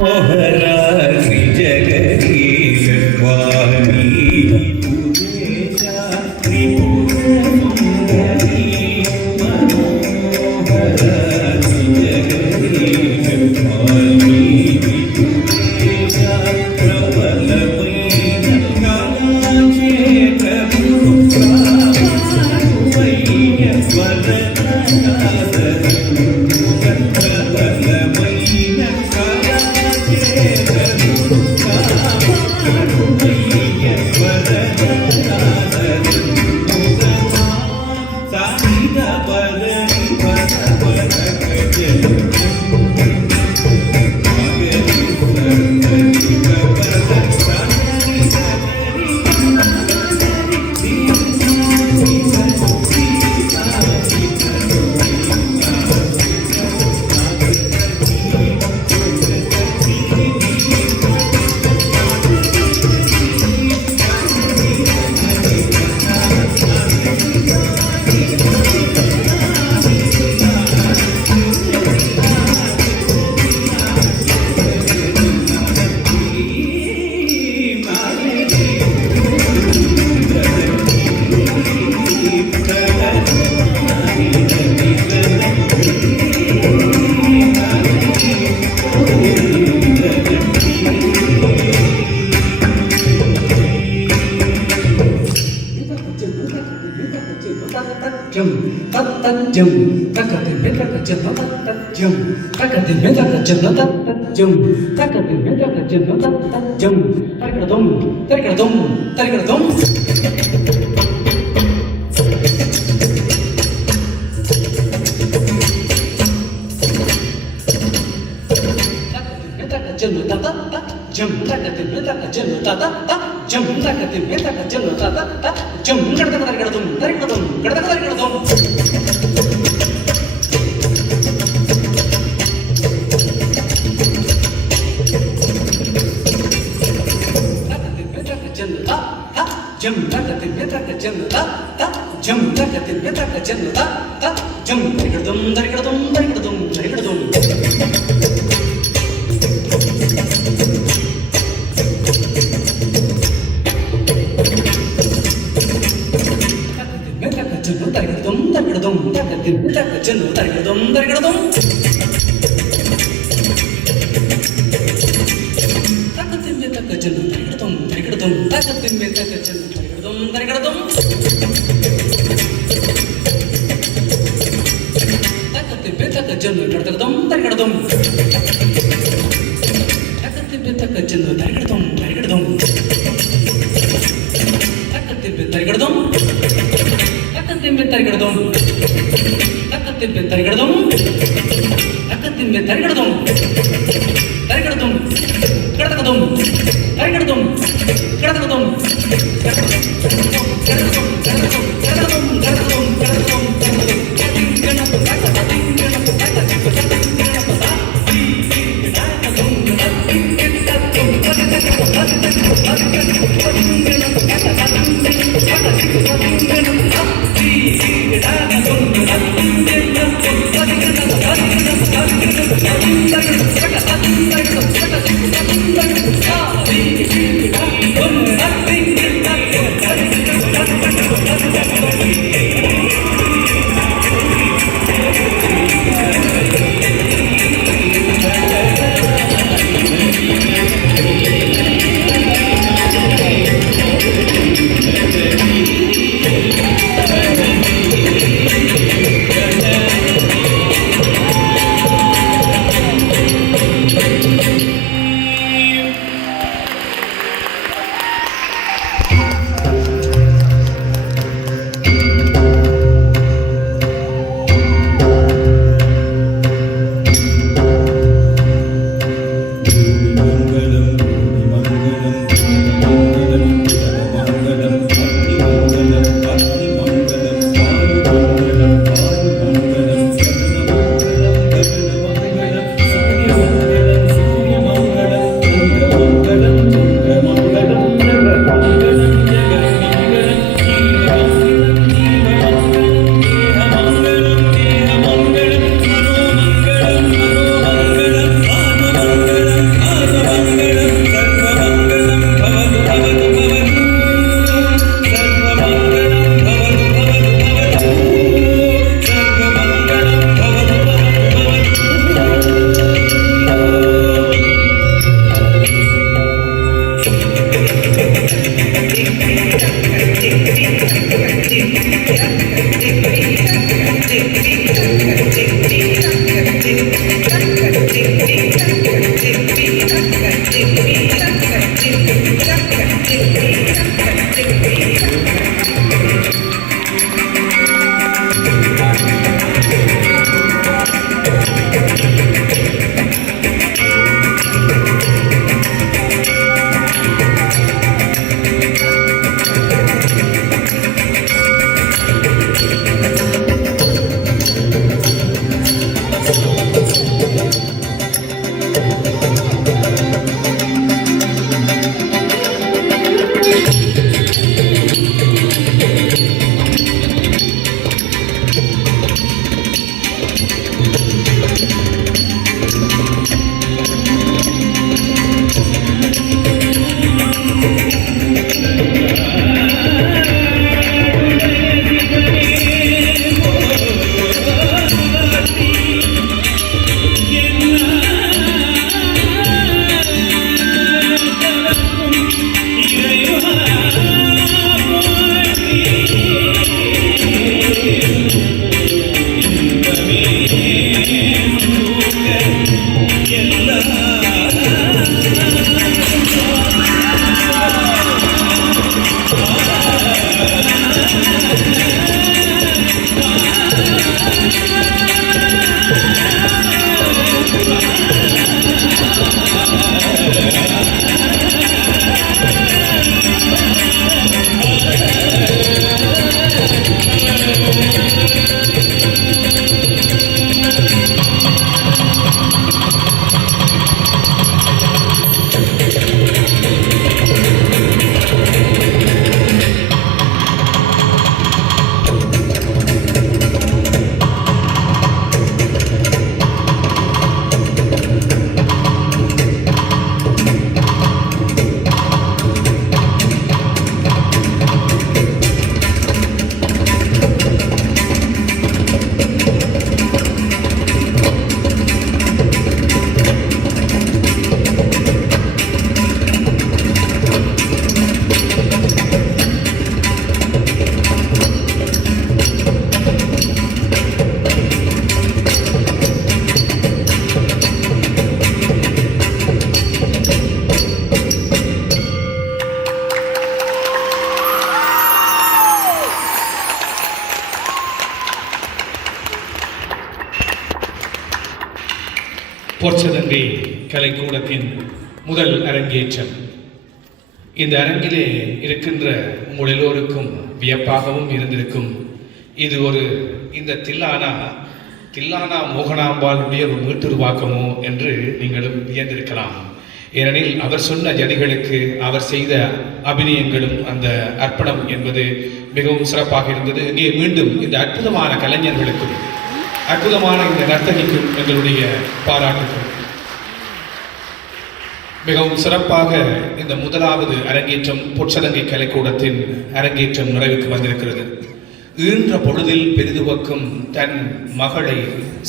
मोहरासी जगदीश स्वामी पूजेशा त्रिपुरसुंदरी मनोहरासी जगदीश स्वामी पूजेशा प्रबलमैन कालाचे प्रभु स्वामैन स्वरनाद jum takatin beta kajana jum takatin beta kajana jum takatin beta kajana jum tarikadum tarikadum tarikadum jum takatin beta kajana jum takatin beta kajana jum tarikadum tarikadum tarikadum jam takatin beta kajana jam takatin beta kajana jam tarikadum tarikadum tarikadum tarikadum பொற்சதங்கை கலைக்கூடத்தின் முதல் அரங்கேற்றம். இந்த அரங்கிலே இருக்கின்ற உங்கள் எல்லோருக்கும் வியப்பாகவும் இருந்திருக்கும். இது இந்த தில்லானா மோகனாம்பாளுடைய ஒரு மீட்டுருவாக்கமோ என்று நீங்களும் வியந்திருக்கலாம். ஏனெனில் அவர் சொன்ன ஜதிகளுக்கு அவர் செய்த அபிநயங்களும் அந்த அர்ப்பணம் என்பது மிகவும் சிறப்பாக இருந்தது. இங்கே மீண்டும் இந்த அற்புதமான கலைஞர்களுக்கும் அற்புதமான இந்த நர்த்தகிக்கும் எங்களுடைய பாராட்டுகள். மிகவும் சிறப்பாக இந்த முதலாவது அரங்கேற்றம் பொற்சதங்கை கலைக்கூடத்தின் அரங்கேற்றம் நிறைவுக்கு வந்திருக்கிறது. ஈன்ற பொழுதில் பெரிதுவக்கும் தன் மகளை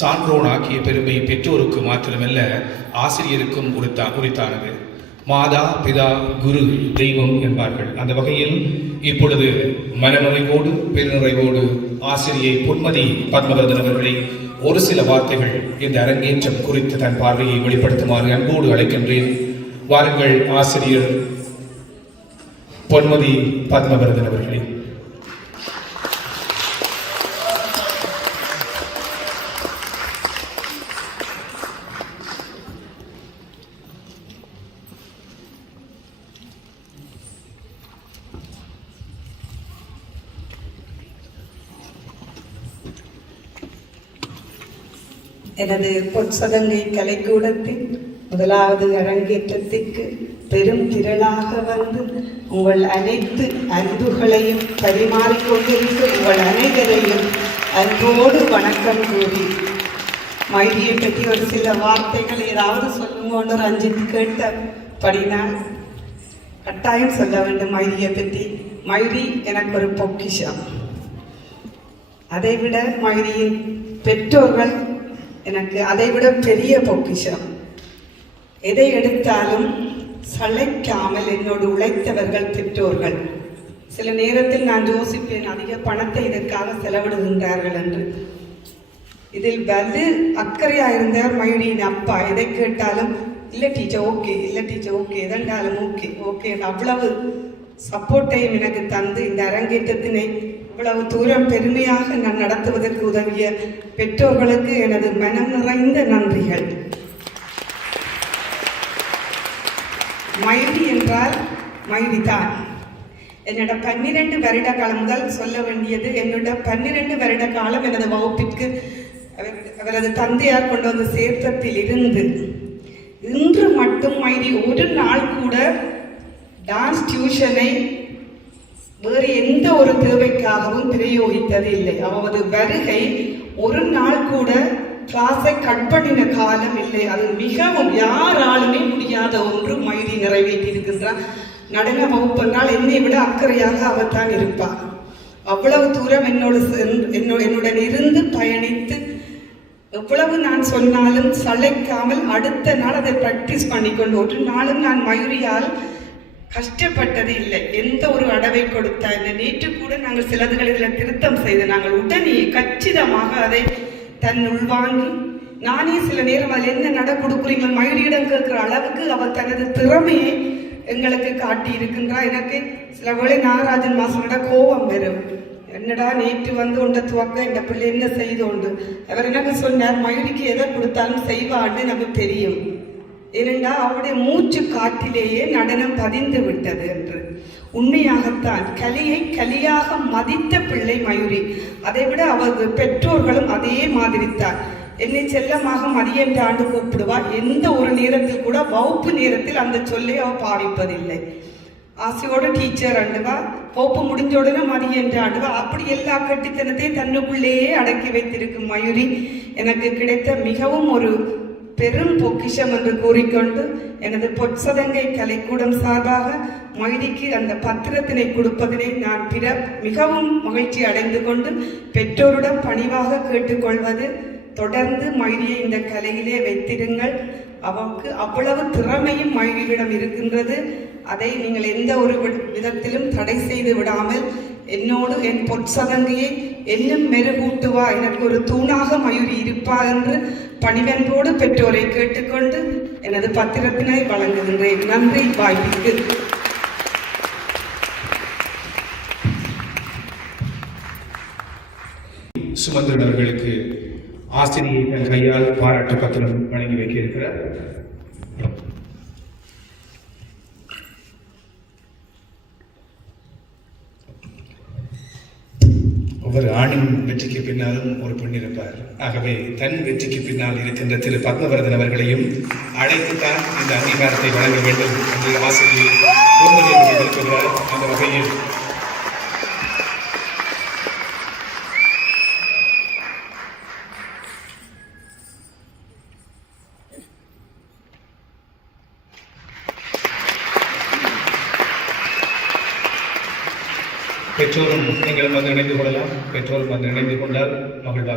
சான்றோனாக்கிய பெருமை பெற்றோருக்கு மாத்திரமல்ல ஆசிரியருக்கும் உரித்தானது. மாதா பிதா குரு தெய்வம் என்பார்கள். அந்த வகையில் இப்பொழுது மனநிறைவோடு பெருநிறைவோடு ஆசிரியை பொன்மதி பத்மவர்தன் அவர்களை ஒரு சில வார்த்தைகள் இந்த அரங்கேற்றம் குறித்து தன் பார்வையை வெளிப்படுத்துமாறு அன்போடு அழைக்கின்றேன். வாருங்கள் ஆசிரியர் பொன்மதி பத்மவர்தன் அவர்களே. எனது பொற்சதங்கை கலைக்கூடத்தின் முதலாவது அரங்கேற்றத்திற்கு பெரும் திரளாக வந்து உங்கள் அனைத்து அன்புகளையும் பரிமாறிக்கொண்டிருக்கும் உங்கள் அனைவரையும் அன்போடு வணக்கம் கூறி மைதியை பற்றி ஒரு சில வார்த்தைகள் ஏதாவது சொல்லுங்கன்னு ரஞ்சித் கேட்டபடினால் கட்டாயம் சொல்ல வேண்டும். மைதியை பற்றி மைதி எனக்கு ஒரு பொக்கிஷம். அதைவிட மைதியின் பெற்றோர்கள் எனக்கு அதைவிட பெரிய பொக்கிஷம். எதை எடுத்தாலும் சளைக்காமல் என்னோடு உழைத்தவர்கள் பெற்றோர்கள். சில நேரத்தில் நான் யோசிப்பேன், அதிக பணத்தை இதற்காக செலவிடுகின்றார்கள் என்று. இதில் வலு அக்கறையா இருந்தார் மயூரியின் அப்பா. எதை கேட்டாலும் இல்லை டீச்சர் ஓகே, இல்லை டீச்சர் ஓகே, எதென்றாலும் ஓகே ஓகே, அவ்வளவு சப்போர்ட்டையும் எனக்கு தந்து இந்த அரங்கேற்றத்தினை இவ்வளவு தூரம் பெருமையாக நான் நடத்துவதற்கு உதவிய பெற்றோர்களுக்கு எனது மனம் நிறைந்த நன்றிகள். மயூரி என்றால் மயூரி தான். என்னோட 12 வருட காலம் முதல் சொல்ல வேண்டியது, என்னோட 12 வருட காலம் எனது வகுப்பிற்கு அவரது தந்தையார் கொண்டு வந்து சேர்த்தத்தில் இருந்து இன்று மட்டும் மயூரி ஒரு நாள் கூட டான்ஸ் டியூஷனை வேறு எந்த ஒரு தேவைக்காகவும் பிரயோகித்தது இல்லை. அவரது வருகை ஒரு நாள் கூட கிளாஸை கட் பண்ணின காலம் இல்லை. அது மிகவும் யாராலுமே முடியாத ஒன்று மயூரி நிறைவேற்றி இருக்கின்றார். நடன வகுப்பு என்றால் என்னை விட அக்கறையாக அவர் தான் இருப்பார். அவ்வளவு தூரம் என்னுடன் இருந்து பயணித்து எவ்வளவு நான் சொன்னாலும் சளைக்காமல் அடுத்த நாள் அதை பிராக்டிஸ் பண்ணிக்கொண்டு ஒரு நாளும் நான் மயூரியால் கஷ்டப்பட்டது இல்லை. எந்த ஒரு அடவை கொடுத்தா என்ன, நேற்று கூட நாங்கள் சிலதுகள் இதில் திருத்தம் செய்து நாங்கள் உடனே கச்சிதமாக அதை தன் உள்வாங்கி நானே சில நேரம் அதில் என்ன நட கொடுக்குறீங்கள் மயூரியிடம் கேட்கிற அளவுக்கு அவர் தனது திறமையை எங்களுக்கு காட்டி இருக்கின்றார். எனக்கு சில வேளை நாகராஜன் மாஸ்டரோட கோபம் வரும், என்னடா நேற்று வந்து உண்ட துவக்க இந்த பிள்ளை என்ன செய்தோண்டு. அவர் எனக்கு சொன்னார், மயூரிக்கு எதை கொடுத்தாலும் செய்வான்னு நமக்கு தெரியும், ஏனென்றா அவருடைய மூச்சு காற்றிலேயே நடனம் பதிந்து விட்டது என்று. உண்மையாகத்தான் கலையை கலியாக மதித்த பிள்ளை மயூரி. அதை விட அவரது பெற்றோர்களும் அதே மாதிரி தான். என்னை செல்லமாக மதி என்ற ஆண்டு கூப்பிடுவார். எந்த ஒரு நேரத்தில் கூட வகுப்பு நேரத்தில் அந்த சொல்லை அவள் பாவிப்பதில்லை. ஆசையோட டீச்சர் ஆண்டுவா, வகுப்பு முடிஞ்ச உடனே மதி என்ற ஆண்டுவா. அப்படி எல்லா கட்டித்தனத்தையும் தன்னுக்குள்ளேயே அடக்கி வைத்திருக்கும் மயூரி எனக்கு கிடைத்த மிகவும் ஒரு பெரும் பொக்கிஷம் என்று கூறிக்கொண்டு எனது பொற்சதங்கை கலைக்கூடம் சார்பாக மயூரிக்கு அந்த பத்திரத்தினை கொடுப்பதனை நான் மிகவும் மகிழ்ச்சி அடைந்து கொண்டு பெற்றோருடன் பணிவாக கேட்டுக்கொள்வது, தொடர்ந்து மயூரியை இந்த கலையிலே வைத்திருங்கள். அவருக்கு அவ்வளவு திறமையும் மயூரியிடம் இருக்கின்றது. அதை நீங்கள் எந்த ஒரு விதத்திலும் தடை செய்து விடாமல் என்னோடு என் பொற்சதங்கையை இன்னும் மெருகூட்டுவா, எனக்கு ஒரு தூணாக மயூரி இருப்பா என்று பணிவன்போடு பெற்றோரை கேட்டுக்கொண்டு எனது பத்திரத்தினை வழங்குகின்றேன். நன்றி வாய்ப்புக்கு. சுமந்திரன் அவர்களுக்கு ஆசிரியை தன் கையால் பாராட்டு பத்திரம் வழங்கி வைக்க இருக்கிறார். ஒவ்வொரு ஆணின் வெற்றிக்கு பின்னாலும் ஒரு பெண் இருப்பார். ஆகவே தன் வெற்றிக்கு பின்னால் இருக்கின்ற திரு பத்மவரதன் அவர்களையும் அழைத்துத்தான் இந்த அங்கீகாரத்தை வழங்க வேண்டும் என்று ஆசிரியை இருக்கிறார். அந்த வகையில் பெற்றோரும் நீங்களும் வந்து இணைந்து கொள்ளலாம். பெற்றோரும் வந்து இணைந்து கொண்டால் மகிழ்வாக